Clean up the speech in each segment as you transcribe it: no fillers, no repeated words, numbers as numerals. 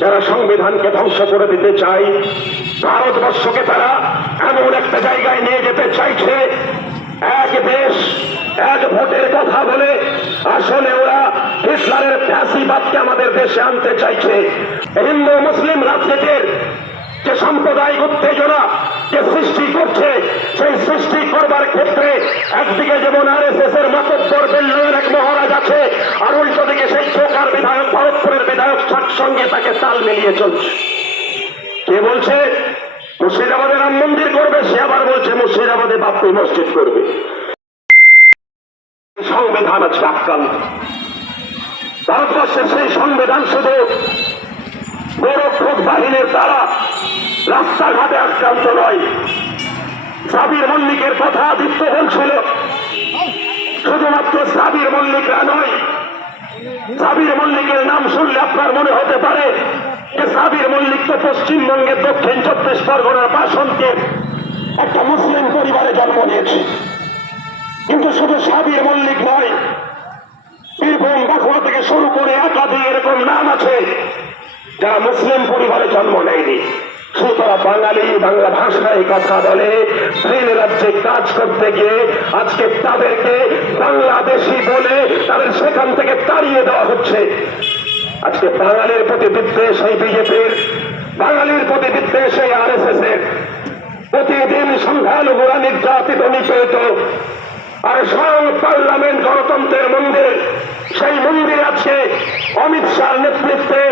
যারা সংবিধানকে ধ্বংস করে দিতে চায়, ভারতবর্ষকে তারা এমন একটা জায়গায় নিয়ে যেতে চাইছে, এক দেশ এক ভোটের কথা বলে আসলে ওরা ইসলামের ফ্যাসিবাদকে আমাদের দেশে আনতে চাইছে। হিন্দু মুসলিম রাজনীতির যে সাম্প্রদায়িক উত্তেজনা যে সৃষ্টি করছে, সেই সৃষ্টি করবার ক্ষেত্রে একদিকে যেমন আরএসএস এর মাতব্বর বেল্লার এক মহারাজ আছে, আর উল্টো দিকে সেই চোকার বিধায়ক ভারতপুরের বিধায়ক সঙ্গে তাকে তাল মিলিয়ে চলছে। কে বলছে মুর্শিদাবাদে রাম মন্দির করবে, সে আবার বলছে মুর্শিদাবাদে বাবরি মসজিদ করবে। সংবিধান আজকে আক্রান্ত। ভারতবর্ষের সেই সংবিধান শুধু গোরক্ষক বাহিনীর দ্বারা রাস্তাঘাটে আক্রান্ত নয়। সাবির মল্লিকের কথা আদিত্য বলছিল, শুধুমাত্র সাবির মল্লিকরা নয়। সাবির মল্লিকের নাম শুনলে আপনার মনে হতে পারে যে সাবির মল্লিক তো পশ্চিমবঙ্গের দক্ষিণ 24 পরগনার বাসন্তের একটা মুসলিম পরিবারে জন্ম নিয়েছে। কিন্তু শুধু সাবির মল্লিক নয়, বীরভূম বাঁকুড়া থেকে শুরু করে একাধিক এরকম নাম আছে যারা মুসলিম পরিবারে জন্ম নেয়নি। সুতরাং বাঙালি বাংলা ভাষায় কথা বলে, ভিন রাজ্যে কাজ করতে গিয়ে আজকে তাদেরকে বাংলাদেশি বলে তাদের সেখান থেকে তাড়িয়ে দেওয়া হচ্ছে। আজকে বাঙালির প্রতি বিদ্বেষ এই বিজেপির, বাঙালির প্রতি বিদ্বেষ এই আরএসএস এর। প্রতিদিন সংখ্যালঘুরা নির্যাতিত নিপীড়িত, আর স্বয়ং পার্লামেন্ট গণতন্ত্রের মন্দির, সেই মন্দির আজকে অমিত শাহর নেতৃত্বে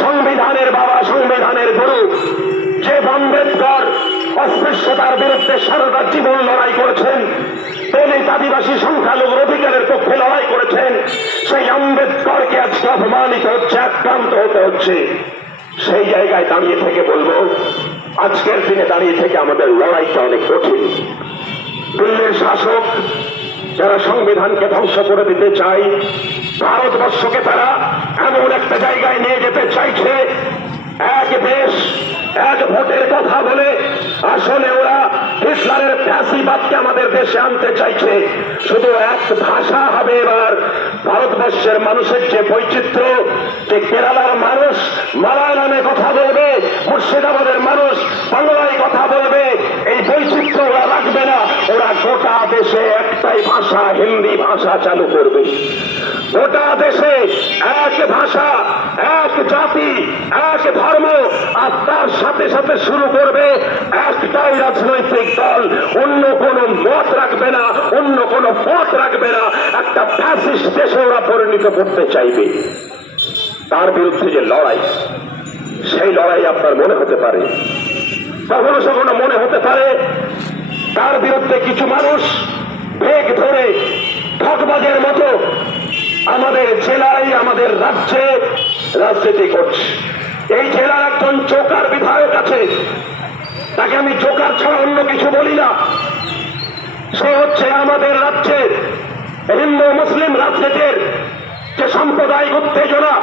সংবিধানের বাবা, সংবিধানের গুরু যে আম্বেদকর অস্পৃশ্যতার বিরুদ্ধে সারাটা জীবন লড়াই করেছেন, দলিত আদিবাসী সংখ্যালঘুর অধিকারের পক্ষে লড়াই করেছেন, সেই আম্বেদকরকে আজকে অপমানিত হচ্ছে, আক্রান্ত হতে হচ্ছে। সেই জায়গায় দাঁড়িয়ে থেকে বলবো, আজকের দিনে দাঁড়িয়ে থেকে আমাদের লড়াইটা অনেক কঠিন। দিল্লির শাসক যারা সংবিধানকে ধ্বংস করে দিতে চায়, ভারতবর্ষকে তারা এমন একটা জায়গায় নিয়ে যেতে চাইছে, এক দেশ এক ভোটের কথা বলে আসলে ওরা ইসলামের ফ্যাসিবাদকে আমাদের দেশে আনতে চাইছে। শুধু এক ভাষা হবে এবার। ভারতবর্ষের মানুষের যে বৈচিত্র্য, যে কেরালার মানুষ মালায়ালামে কথা বলবে, মুর্শিদাবাদের মানুষ বাংলায় কথা বলবে, এই বৈচিত্র্য ওরা রাখবে না। ওরা গোটা দেশে একটাই ভাষা, হিন্দি ভাষা চালু করবে। গোটা দেশে এক ভাষা, এক জাতি, এক ধর্ম, আর তার সাথে সাথে শুরু করবে একটাই রাজনৈতিক দল। অন্য কোন মত রাখবে না, অন্য কোন পথ রাখবে না। একটা ফ্যাসিস্ট দেশে ওরা পরিণত করতে চাইবে। তার বিরুদ্ধে যে লড়াই, সেই লড়াই আপনার মনে হতে পারে, কখনো কখনো মনে হতে পারে তার বিরুদ্ধে কিছু মানুষ ভেগ ধরে ঠকবাজের মতো আমাদের জেলায়, আমাদের রাজ্যে রাজনীতি করছে। এই জেলার একজন চোকার বিধায়ক আছে, তাকে আমি চোকার ছাড়া অন্য কিছু বলি না। সে হচ্ছে আমাদের রাজ্যের হিন্দু মুসলিম রাজনীতির যে সাম্প্রদায়িক উত্তেজনা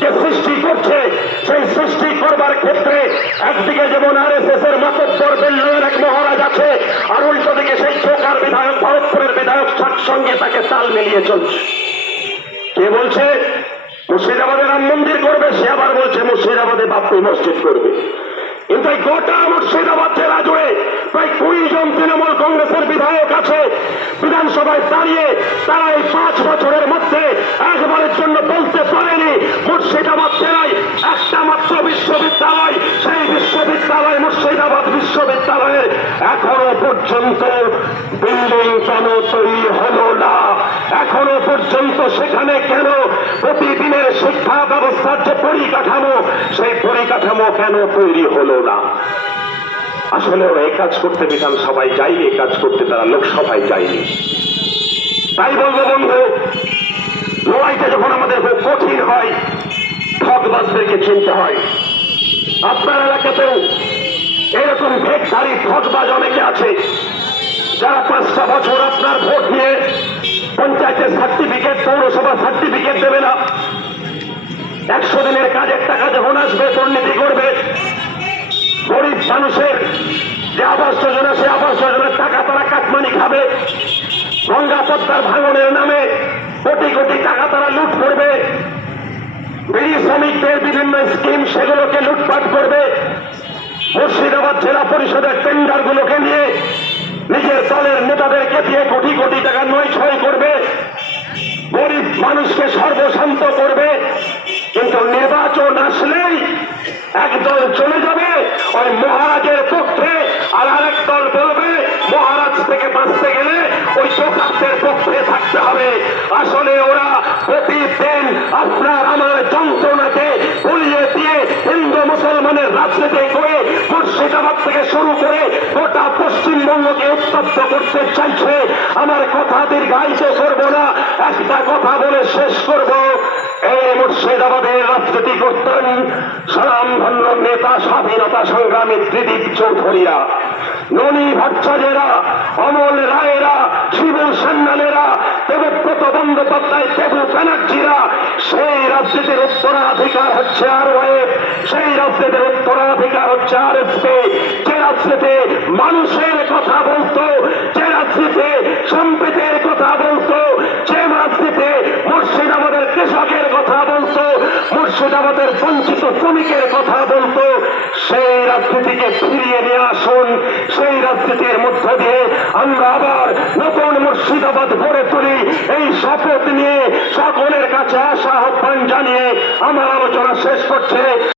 যে সৃষ্টি করছে, সেই সৃষ্টি করবার ক্ষেত্রে একদিকে যেমন আরএসএস এর মাতব্বর বেল্লার এক মহারাজ আছে, আর উল্টো দিকে সেই চোকার বিধায়ক ভারতপুরের বিধায়ক সঙ্গে তাকে তাল মিলিয়ে চলছে। কে বলছে মুর্শিদাবাদে রাম মন্দির করবে, সে আবার বলছে মুর্শিদাবাদে বাবরি মসজিদ করবে। কিন্তু এই গোটা মুর্শিদাবাদ জেলা জুড়ে প্রায় 20 জন তৃণমূল কংগ্রেসের বিধায়ক আছে। বিধানসভায় দাঁড়িয়ে তারা এই 5 বছরের মধ্যে একবারের জন্য বলতে পারেনি মুর্শিদাবাদ জেলায় একটা মাত্র বিশ্ববিদ্যালয়, সেই বিশ্ববিদ্যালয় মুর্শিদাবাদ বিশ্ববিদ্যালয়ের এখনো পর্যন্ত বিল্ডিং কেন তৈরি হলো না? এখনো পর্যন্ত সেখানে কেন প্রতিদিনের শিক্ষা ব্যবস্থার যে পরিকাঠামো, সেই পরিকাঠামো কেন তৈরি হলো না? আসলে ওরা এই কাজ করতে বিধানসভায় যায়নি, এই কাজ করতে তারা লোকসভায় যায়নি। তাই বলবো বন্ধু, লড়াইটা যখন আমাদের খুব কঠিন হয়, ঠকবাজদেরকে চিনতে হয়। আপনার এলাকাতেও এরকম ভেকধারী ঠকবাজ অনেকে আছে, যারা 5টা বছর আপনার ভোট নিয়ে পঞ্চায়েতের সার্টিফিকেট, পৌরসভা সার্টিফিকেট দেবে না। 100 দিনের কাজের টাকা যখন আসবে দুর্নীতি করবে। গরিব মানুষের যে আবাস যোজনা, সে আবাস যোজনার টাকা তারা কাটমানি খাবে। গঙ্গা পদ্মার ভাঙনের নামে কোটি কোটি টাকা তারা লুট করবে। বিড়ি শ্রমিকদের বিভিন্ন স্কিম সেগুলোকে লুটপাট করবে, মুর্শিদাবাদ জেলা পরিষদের টেন্ডারগুলোকে নিয়ে নিজের দলের নেতাদেরকে দিয়ে কোটি কোটি টাকা নয় ছয় করবে, গরিব মানুষকে সর্বশান্ত করবে। কিন্তু নির্বাচন আসলেই একদল চলে যাবে ওই মহারাজের পক্ষে, আর আরেক দল বলবে মহারাজ থেকে বাঁচতে গেলে ওই চোখাদের পক্ষে থাকতে হবে। আসলে ওরা প্রতিদিন আপনার আমার যন্ত্রণাকে ভুলিয়ে দিয়ে হিন্দু মুসলমানের রাজনীতি করে মুর্শিদাবাদ থেকে শুরু করে গোটা পশ্চিমবঙ্গকে উত্তপ্ত করতে চাইছে। আমার কথা দীর্ঘায়িত করব না, একটা কথা বলে শেষ করব। এই মুর্শিদাবাদের রাজনীতি করতেন স্বনামধন্য নেতা স্বাধীনতা সংগ্রামী ত্রিদীপ চৌধুরীরা, ননী ভট্টাচার্যেরা, অমল রায়েরা, শিবু সান্যালেরা, দেবব্রত বন্দ্যোপাধ্যায়, দেবু ব্যানার্জিরা। সেই রাজনীতির উত্তরাধিকার হচ্ছে আরওয়াইএফ, সেই রাজনীতির উত্তরাধিকার হচ্ছে আরএসপি। যে রাজনীতি মানুষের কথা বলতো, যে রাজনীতি সম্প্রীতির কথা বলতো, যে রাজনীতি মুর্শিদাবাদের কৃষকের কথা বলতো, মুর্শিদাবাদের বঞ্চিত শ্রমিকের কথা বলতো, সেই রাজনীতিকে ফিরিয়ে নিয়ে আসুন। সেই রাজনীতির মধ্য দিয়ে আমরা আবার নতুন মুর্শিদাবাদ গড়ে তুলি। এই শপথ নিয়ে সকলের কাছে আশা আহ্বান জানিয়ে আমার আলোচনা শেষ করছে।